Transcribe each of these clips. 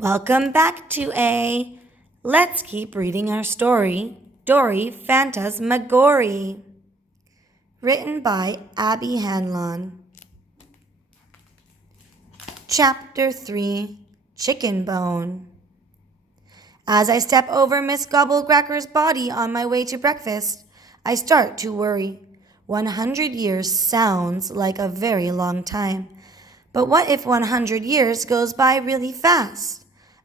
Welcome back to A. Let's keep reading our story, Dory Phantasmagory, written by Abby Hanlon. Chapter 3, Chicken Bone. As I step over Miss Gobblecracker's body on my way to breakfast, I start to worry. 100 years sounds like a very long time. But what if 100 years goes by really fast?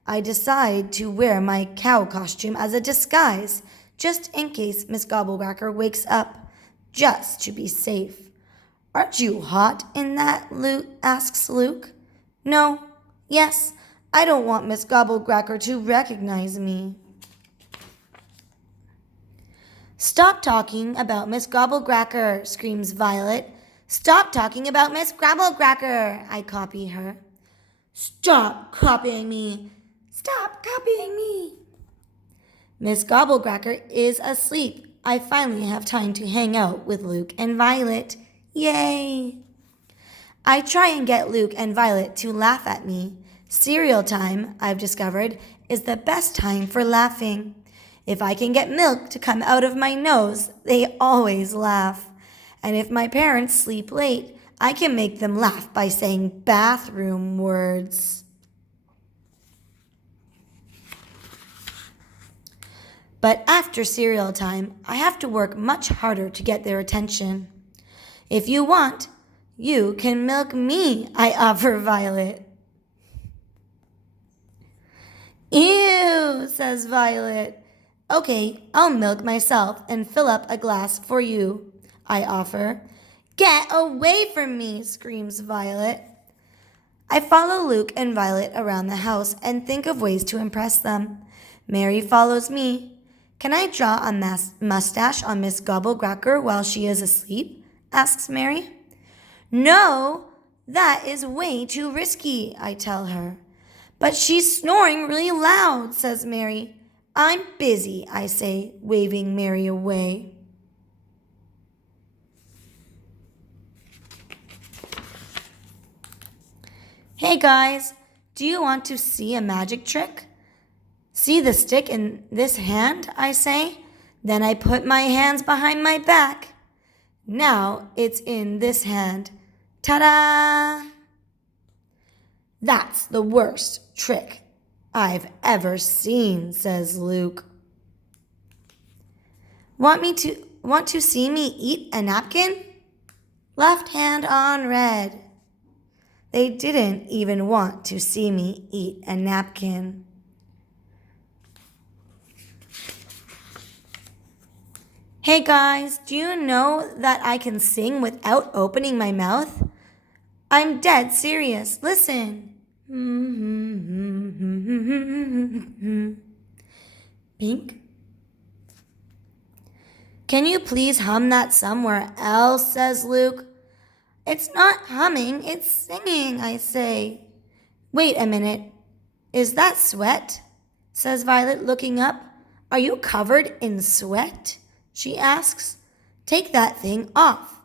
I decide to wear my cow costume as a disguise, just in case Miss Gobblecracker wakes up, just to be safe. Aren't you hot in that, Luke? Asks Luke. No. Yes. I don't want Miss Gobblecracker to recognize me. Stop talking about Miss Gobblecracker, screams Violet. Stop talking about Miss Gobblecracker, I copy her. Stop copying me. Stop copying me. Miss Gobblecracker is asleep. I finally have time to hang out with Luke and Violet. Yay! I try and get Luke and Violet to laugh at me. Cereal time, I've discovered, is the best time for laughing. If I can get milk to come out of my nose, they always laugh. And if my parents sleep late, I can make them laugh by saying bathroom words. But after cereal time, I have to work much harder to get their attention. If you want, you can milk me, I offer Violet. Ew, says Violet. Okay, I'll milk myself and fill up a glass for you, I offer. Get away from me, screams Violet. I follow Luke and Violet around the house and think of ways to impress them. Mary follows me. Can I draw a mustache on Miss Gobblecracker while she is asleep? Asks Mary. No, that is way too risky, I tell her. But she's snoring really loud, says Mary. I'm busy, I say, waving Mary away. Hey guys, do you want to see a magic trick? See the stick in this hand, I say. Then I put my hands behind my back. Now it's in this hand. Ta-da! That's the worst trick I've ever seen, says Luke. Want to see me eat a napkin? Left hand on red. They didn't even want to see me eat a napkin. Hey guys, do you know that I can sing without opening my mouth? I'm dead serious. Listen. Pink? Can you please hum that somewhere else, says Luke. It's not humming, it's singing, I say. Wait a minute. Is that sweat? Says Violet, looking up. Are you covered in sweat? She asks. Take that thing off.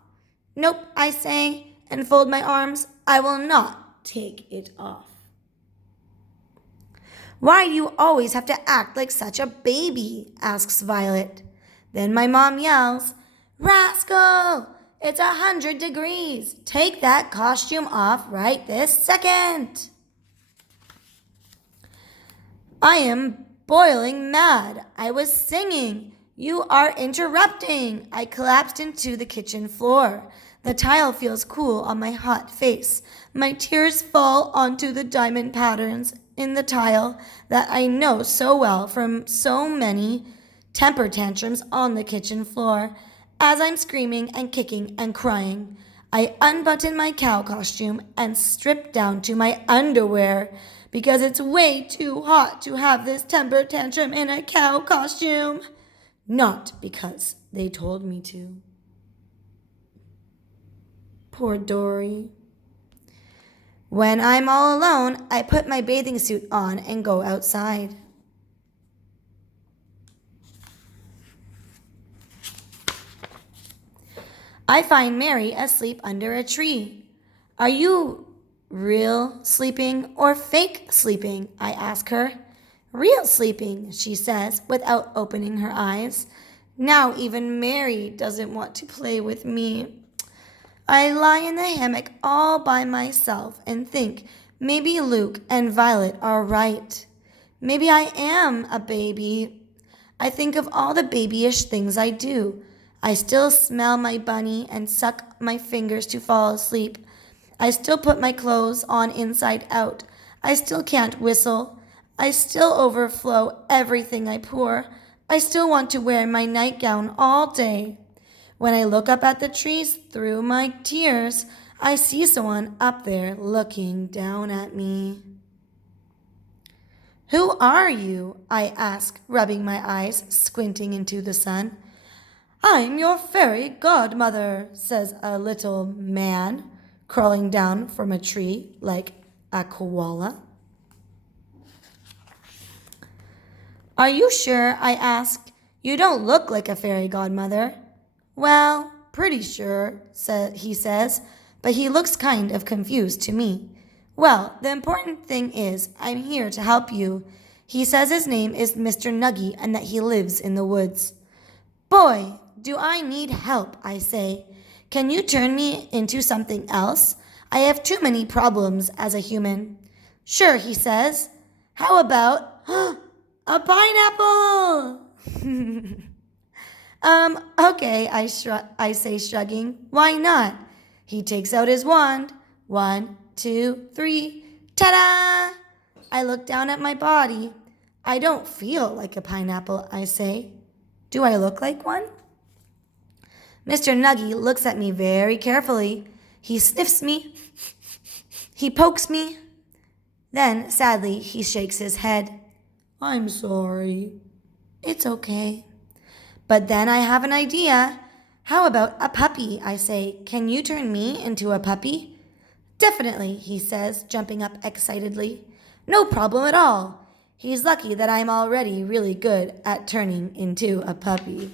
Nope, I say, and fold my arms. I will not take it off. Why do you always have to act like such a baby? Asks Violet. Then my mom yells, Rascal! It's 100 degrees. Take that costume off right this second. I am boiling mad. I was singing. You are interrupting. I collapsed into the kitchen floor. The tile feels cool on my hot face. My tears fall onto the diamond patterns in the tile that I know so well from so many temper tantrums on the kitchen floor. As I'm screaming and kicking and crying, I unbutton my cow costume and strip down to my underwear because it's way too hot to have this temper tantrum in a cow costume. Not because they told me to. Poor Dory. When I'm all alone, I put my bathing suit on and go outside. I find Mary asleep under a tree. Are you Real sleeping or fake sleeping? I ask her. Real sleeping, she says, without opening her eyes. Now even Mary doesn't want to play with me. I lie in the hammock all by myself and think maybe Luke and Violet are right. Maybe I am a baby. I think of all the babyish things I do. I still smell my bunny and suck my fingers to fall asleep. I still put my clothes on inside out. I still can't whistle. I still overflow everything I pour. I still want to wear my nightgown all day. When I look up at the trees through my tears, I see someone up there looking down at me. Who are you? I ask, rubbing my eyes, squinting into the sun. I'm your fairy godmother, says a little man, crawling down from a tree like a koala. Are you sure? I ask. You don't look like a fairy godmother. Well, pretty sure, he says, but he looks kind of confused to me. Well, the important thing is I'm here to help you. He says his name is Mr. Nuggy and that he lives in the woods. Boy, do I need help, I say. Can you turn me into something else? I have too many problems as a human. Sure, he says. How about a pineapple? Okay, I say, shrugging. Why not? He takes out his wand. 1, 2, 3. Ta-da! I look down at my body. I don't feel like a pineapple, I say. Do I look like one? Mr. Nuggy looks at me very carefully. He sniffs me. He pokes me. Then, sadly, he shakes his head. I'm sorry. It's okay. But then I have an idea. How about a puppy, I say. Can you turn me into a puppy? Definitely, he says, jumping up excitedly. No problem at all. He's lucky that I'm already really good at turning into a puppy.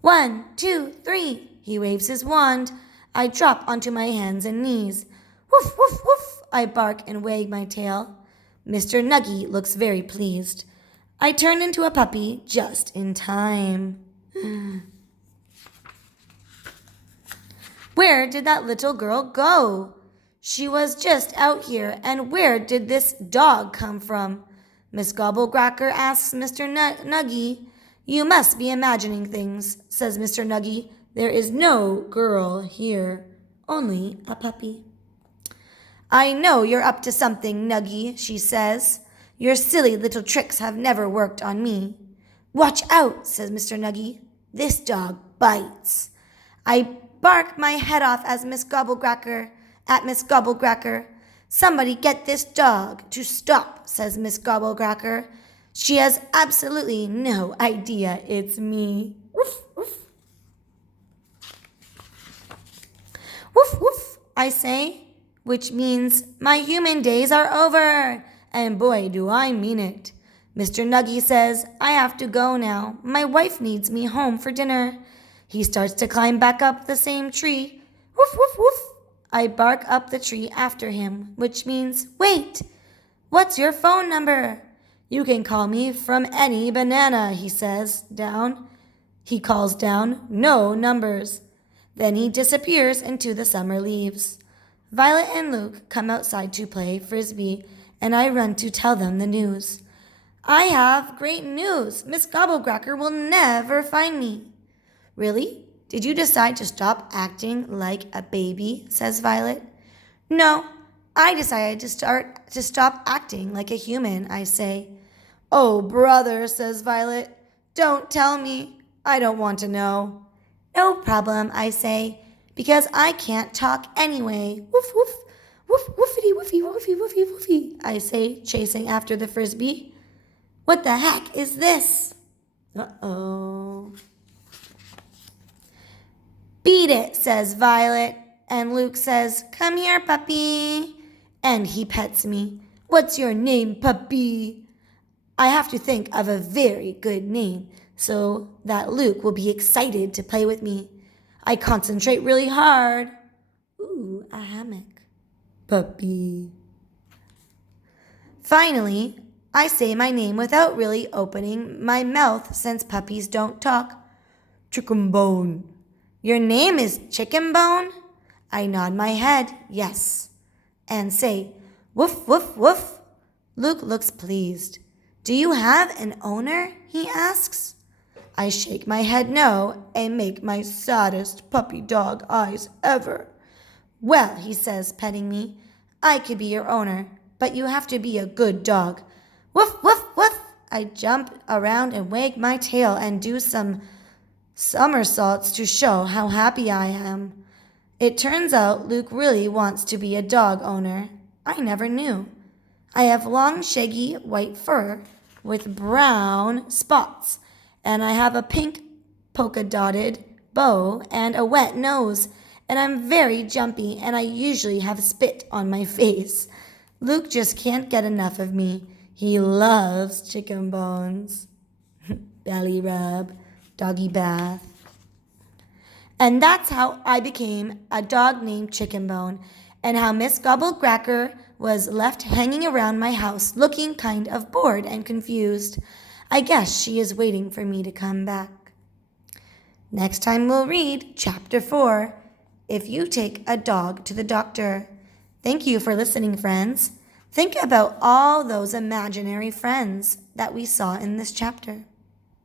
1, 2, 3. He waves his wand. I drop onto my hands and knees. Woof, woof, woof. I bark and wag my tail. Mr. Nuggy looks very pleased. I turn into a puppy just in time. Where did that little girl go? She was just out here, and where did this dog come from? Miss Gobblecracker asks Mr. Nuggy. You must be imagining things, says Mr. Nuggy. There is no girl here, only a puppy. I know you're up to something, Nuggy, she says. Your silly little tricks have never worked on me. Watch out, says Mr. Nuggy. This dog bites. I bark my head off at Miss Gobblecracker. Somebody get this dog to stop, says Miss Gobblecracker. She has absolutely no idea it's me. Woof, woof. Woof, woof, I say, which means my human days are over. And boy, do I mean it. Mr. Nuggy says, I have to go now. My wife needs me home for dinner. He starts to climb back up the same tree. Woof, woof, woof. I bark up the tree after him, which means, wait. What's your phone number? You can call me from any banana, he says, down. He calls down, no numbers. Then he disappears into the summer leaves. Violet and Luke come outside to play frisbee, and I run to tell them the news. I have great news. Miss Gobblecracker will never find me. Really? Did you decide to stop acting like a baby? Says Violet. No, I decided to stop acting like a human, I say. Oh, brother, says Violet. Don't tell me. I don't want to know. No problem, I say, because I can't talk anyway. Woof, woof. Woof, woofity, woofy, woofy, woofy, woofy, I say, chasing after the frisbee. What the heck is this? Uh-oh. Beat it, says Violet. And Luke says, come here, puppy. And he pets me. What's your name, puppy? I have to think of a very good name so that Luke will be excited to play with me. I concentrate really hard. Ooh, a hammock. Puppy. Finally, I say my name without really opening my mouth since puppies don't talk. Chicken Bone. Your name is Chicken Bone? I nod my head, yes, and say, woof, woof, woof. Luke looks pleased. Do you have an owner? He asks. I shake my head no and make my saddest puppy dog eyes ever. Well, he says, petting me, I could be your owner, but you have to be a good dog. Woof, woof, woof. I jump around and wag my tail and do some somersaults to show how happy I am. It turns out Luke really wants to be a dog owner. I never knew. I have long, shaggy white fur with brown spots, and I have a pink polka-dotted bow and a wet nose, and I'm very jumpy, and I usually have spit on my face. Luke just can't get enough of me. He loves chicken bones. Belly rub, doggy bath. And that's how I became a dog named Chicken Bone, and how Miss Gobblecracker was left hanging around my house looking kind of bored and confused. I guess she is waiting for me to come back. Next time we'll read Chapter 4, If You Take a Dog to the Doctor. Thank you for listening, friends. Think about all those imaginary friends that we saw in this chapter.